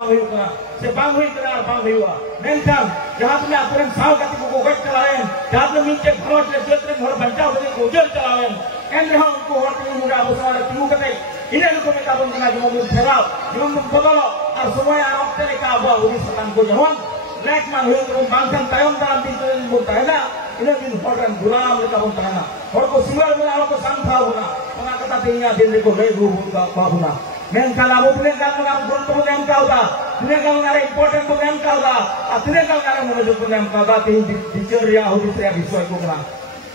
se bang hui kena bang hiwa menkan jahat me aturan saw kati ko goj chalaen jahat me minche bharot le jetre hor banchao de ko jel chalaen en reha unko hor ti muda abosar timu kate ine ko me kabon na jom mun therao jom mun bodolo ar somoy arok te ka aba uri satan ko jahon lek man hui ko bangsan tayom dalam tin mun tahena ine din horan gulam le kabon tahena hor ko simal mun arok ko samtha huna ona kata tinya din ko le ru ba huna menkan abo punya kamu nak beruntung punya kau dah, punya kamu nak important punya kau dah, punya kamu nak menunjuk punya kau dah, tinggi diceria, hudi ceria bisoi ko kena.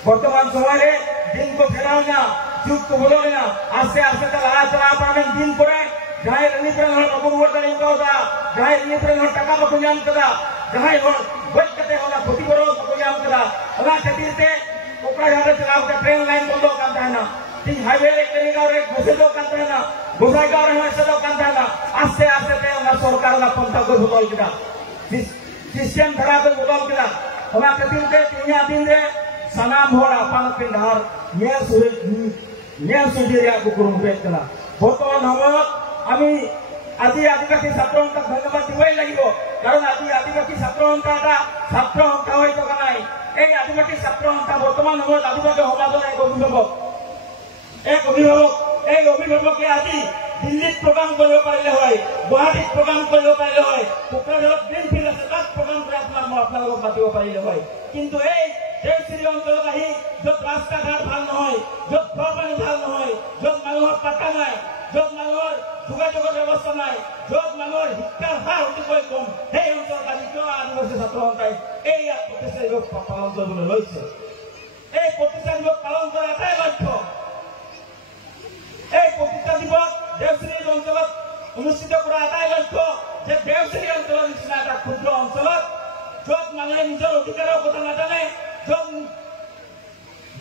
Berteman sore, din ko kerana, juk ko bolehnya, ase telah apa yang din kore, jahir ini pernah hal kabur punya kau dah, jahir ini pernah hal taka punya kau dah, jahir hal buat kete hal boti boros punya kau dah, orang jadi te, ukra jahir celah ukra train line bondo kan tahna, ting highway ekeri kau rek bose do kan tahna. Bukan kau orang yang sedang kantana, aste te orang sorkar orang pantau ke botol kita, sistem terang ke botol kita, orang ketingge tinya tingge, sanam hora pang pendahar, nyel sendiri aku kurung bet kena, botol nama, kami adi saprong tak bagaimana diwai lagi bo, karena adi saprong tak ada, saprong kau itu kanai, adi saprong tak botol nama adi hoba tu naik gobi এই অভিভাবকে আজি দিল্লীত programme কৰিব পাৰিলে হয়, গুৱাহাটীত program কৰিব পাৰিলে হয়, কোকৰাঝাৰত গ্ৰীণ ফিল্ড আছে তাত প্ৰোগ্ৰাম কৰি আপোনালোকক মাতিব পাৰিলে হয়। কিন্তু এই দেওশ্ৰী অঞ্চলত আহি য'ত ৰাস্তা ঘাট ভাল নহয়, য'ত খোৱা পানী ভাল নহয়, য'ত মানুহৰ পাতা নাই, য'ত মানুহৰ যোগাযোগৰ ব্যৱস্থা নাই, য'ত মানুহৰ শিক্ষাৰ হাৰ অতিকৈ কম, সেই অঞ্চলত আজি কিয় আদিবাসী ছাত্ৰ সন্থাই এই প্ৰতিষ্ঠা দিৱস পালন কৰিবলৈ লৈছে। এই প্ৰতিষ্ঠা দিৱস পালন কৰাৰ এটাই লক্ষ্য, এই প্ৰতিষ্ঠা দিৱস দেওশ্ৰী অঞ্চলত অনুষ্ঠিত কৰা এটাই লক্ষ্য যে দেওশ্ৰী অঞ্চলৰ নিচিনা এটা ক্ষুদ্ৰ অঞ্চলত য'ত মানুহে নিজৰ অধিকাৰৰ কথা নাজানে, য'ত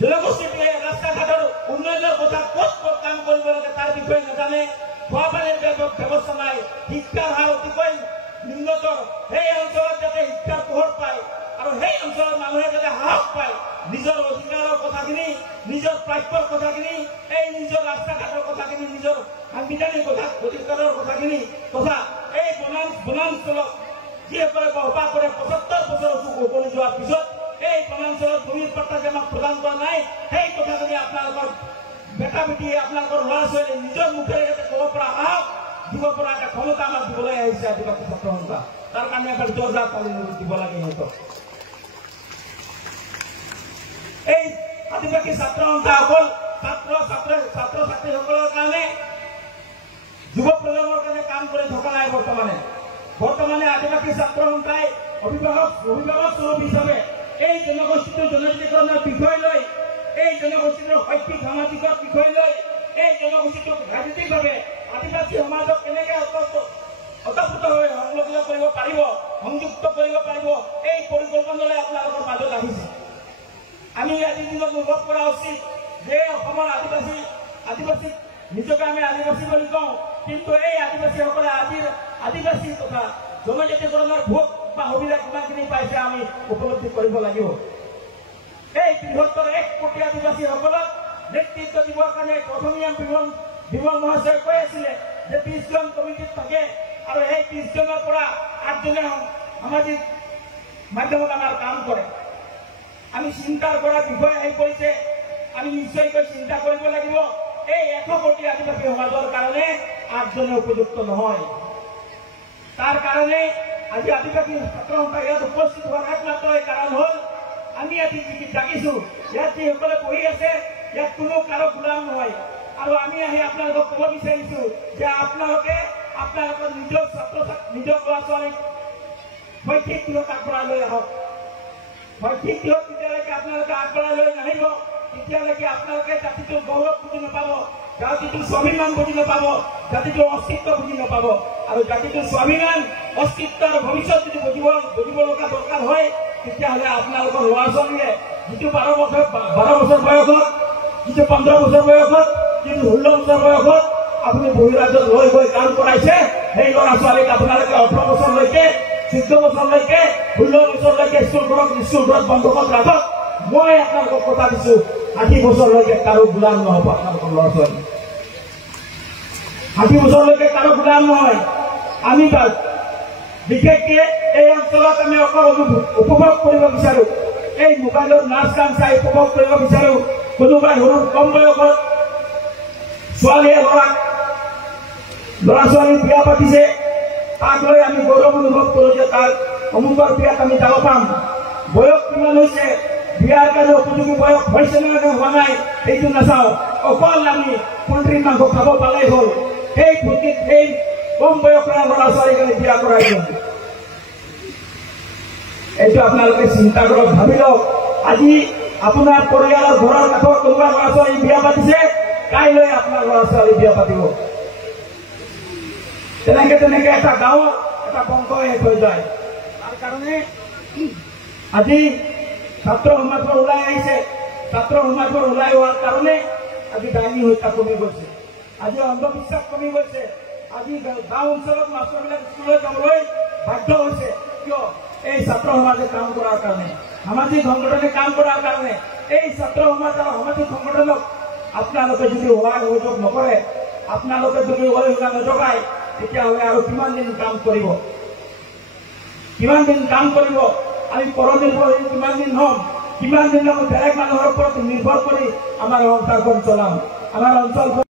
জনগোষ্ঠীটোৱে ৰাস্তা ঘাটৰ উন্নয়নৰ কথা ক'ত কাম কৰিব লাগে তাৰ বিষয়ে নাজানে, খোৱা পানীৰ ব্যৱস্থা নাই, শিক্ষাৰ হাৰ অতিকৈ নিম্নতৰ, সেই অঞ্চলত যাতে শিক্ষাৰ পোহৰ পায় আৰু সেই অঞ্চলৰ মানুহে যাতে সাহস পায় নিজৰ অধিকাৰৰ কথাখিনি, নিজৰ প্ৰাপ্যৰ কথাখিনি, এই নিজৰ ৰাস্তা ঘাটৰ কথাখিনি, নিজৰ সাংবিধানিক অধিকাৰৰ কথাখিনি তথা এই বনাঞ্চলক যিসকলে বসবাস কৰে ৭৫ বছৰ উকলি যোৱাৰ পিছত এই বনাঞ্চলত ভূমিৰ পাত্তা যে আমাক প্ৰদান কৰা নাই, সেই কথাখিনি আপোনালোকৰ বেটা বেটিয়ে, আপোনালোকৰ ল'ৰা ছোৱালীয়ে নিজৰ মুখেৰে যাতে ক'ব পৰা সাহস দিব পৰা এটা ক্ষমতা আমাক দিবলৈ আহিছে আদিবাসী ছাত্ৰ সন্থা। তাৰ কাৰণে এবাৰ জোৰদাৰ তালি দিব লাগে সিহঁতক। এই আদিবাসী ছাত্ৰ সন্থা অকল ছাত্ৰ ছাত্ৰীসকলৰ কাৰণে, যুৱ প্ৰজন্মৰ কাৰণে কাম কৰি থকা নাই। বৰ্তমানে আদিবাসী ছাত্ৰ সন্থাই অভিভাৱক স্বৰূপ হিচাপে এই জনগোষ্ঠীটোৰ জনজাতিকৰণৰ বিষয় লৈ, এই জনগোষ্ঠীটোৰ শৈক্ষিক সামাজিকৰ বিষয় লৈ, এই জনগোষ্ঠীটোক ৰাজনৈতিকভাৱে আদিবাসী সমাজক কেনেকৈ ওতঃপ্ৰোতভাৱে সংলগ্ন কৰিব পাৰিব, সংযুক্ত কৰিব পাৰিব, এই পৰিকল্পনালৈ আপোনালোকৰ মাজত আহিছে। আমি আজিৰ দিনত অনুভৱ কৰা উচিত যে অসমৰ আদিবাসী নিজকে আমি আদিবাসী বুলি কওঁ, কিন্তু এই আদিবাসীসকলে আজিৰ আদিবাসী তথা জনজাতিকৰণৰ ভোগ বা সুবিধা কিমানখিনি পাইছে আমি উপলব্ধি কৰিব লাগিব। এই বৃহত্তৰ ১ কোটি আদিবাসীসকলক নেতৃত্ব দিবৰ কাৰণে প্ৰথমীয়া বিমল মহাশয়ে কৈ আছিলে যে ৩০জন কমিটিত থাকে আৰু সেই ৩০জনৰ পৰা ৮জনে সামাজিক মাধ্যমত আমাৰ কাম কৰে। আমি চিন্তাৰ কৰা বিষয় আহি পৰিছে, আমি নিশ্চয়কৈ চিন্তা কৰিব লাগিব। এই ১০০ কোটি আদিবাসী সমাজৰ কাৰণে ৮জনে উপযুক্ত নহয়। তাৰ কাৰণে আজি আদিবাসী ছাত্ৰ সন্থা ইয়াত উপস্থিত হোৱাৰ একমাত্ৰ কাৰণ হ'ল আমি আজি ডাকিছো, ইয়াত যিসকলে বহি আছে ইয়াত কোনো কাৰো গোলাম নহয়, আৰু আমি আহি আপোনালোকক ক'ব বিচাৰিছো যে আপোনালোকে আপোনালোকৰ নিজৰ নিজৰ ল'ৰা ছোৱালীক শৈক্ষিক দিশত আগবঢ়াই লৈ আহক। শৈক্ষিক দিশত যেতিয়ালৈকে আপোনালোকে আগবঢ়াই লৈ নাহিব তেতিয়ালৈকে আপোনালোকে জাতিটোৰ গৌৰৱ বুজি নাপাব, জাতিটোৰ স্বাভিমান বুজি নাপাব, জাতিটোৰ অস্তিত্ব বুজি নাপাব। আৰু জাতিটোৰ স্বাভিমান, অস্তিত্ব আৰু ভৱিষ্যত যদি বুজিব লগা দৰকাৰ হয় তেতিয়াহ'লে আপোনালোকৰ ল'ৰা ছোৱালীয়ে যিটো ১২ বছৰ বয়সত, যিটো ১৫ বছৰ বয়সত, যিটো ১৬ বছৰ বয়সত আপুনি বহিৰাজ্যত লৈ গৈ কাম কৰাইছে, সেই ল'ৰা ছোৱালীক আপোনালোকে ১৮ বছৰলৈকে, ১৪ বছৰলৈকে, ১৬ বছৰলৈকে স্কুলঘৰত বন্ধকত ৰাখক। মই আপোনালোকক কথা দিছো ৬০ বছৰলৈকে কাৰো গোলাম নহ'ব আপোনালোকৰ ল'ৰা ছোৱালী। ৬০ বছৰলৈকে কাৰো গোলাম নহয়। আমি বিশেষকে এই অঞ্চলত আমি অকল উপভোগ কৰিব বিচাৰো, এই মোবাইলৰ নাচ গান চাই উপভোগ কৰিব বিচাৰো। কোনোবাই সৰু কম বয়সত ছোৱালীয়ে ল'ৰা ছোৱালী বিয়া পাতিছে, তাক লৈ আমি গৌৰৱ অনুভৱ কৰো যে তাৰ অমুকৰ বিয়াত আমি যাব পাম। বয়স কিমান হৈছে, বিয়াৰ কাৰণে উপযোগী বয়স হৈছে নে হোৱা নাই সেইটো নাচাওঁ, অকল আমি পনীৰ মাংস খাব পালেই হ'ল। সেই ফূৰ্তিত সেই কম বয়সৰ ল'ৰা ছোৱালীক আমি বিয়া কৰাই দিওঁ। এইটো আপোনালোকে চিন্তা কৰক, ভাবি লওক। আজি আপোনাৰ পৰিয়ালৰ ঘৰৰ কাষৰ কোনোবা ল'ৰা ছোৱালী বিয়া পাতিছে, কাইলৈ আপোনাৰ ল'ৰা ছোৱালী বিয়া পাতিব। তেনেকে এটা গাঁও এটা বংশ শেষ হৈ যায়। তাৰ কাৰণে আজি ছাত্ৰ সমাজৰ ওলাই আহিছে, ছাত্ৰ সমাজৰ ওলাই হোৱাৰ কাৰণে আজি ডাইনী হত্যা কমি গৈছে, আজি অন্ধবিশ্বাস কমি গৈছে। আজি গাঁও অঞ্চলত মাষ্টৰবিলাক স্কুললৈ যাবলৈ বাধ্য হৈছে। কিয়? এই ছাত্ৰ সমাজে কাম কৰাৰ কাৰণে, সামাজিক সংগঠনে কাম কৰাৰ কাৰণে। এই ছাত্ৰ সমাজ আৰু সামাজিক সংগঠনক আপোনালোকে যদি সহায় সহযোগ নকৰে, আপোনালোকে যদি অৰিহণা নজগায়, তেতিয়াহ'লে আৰু কিমান দিন কাম কৰিব, কিমান দিন কাম কৰিব? আমি পৰনিৰ্ভৰশীল কিমান দিন হ'ম? কিমান দিন আমি বেলেগ মানুহৰ ওপৰত নিৰ্ভৰ কৰি আমাৰ সংসাৰখন চলাম? আমাৰ অঞ্চলখন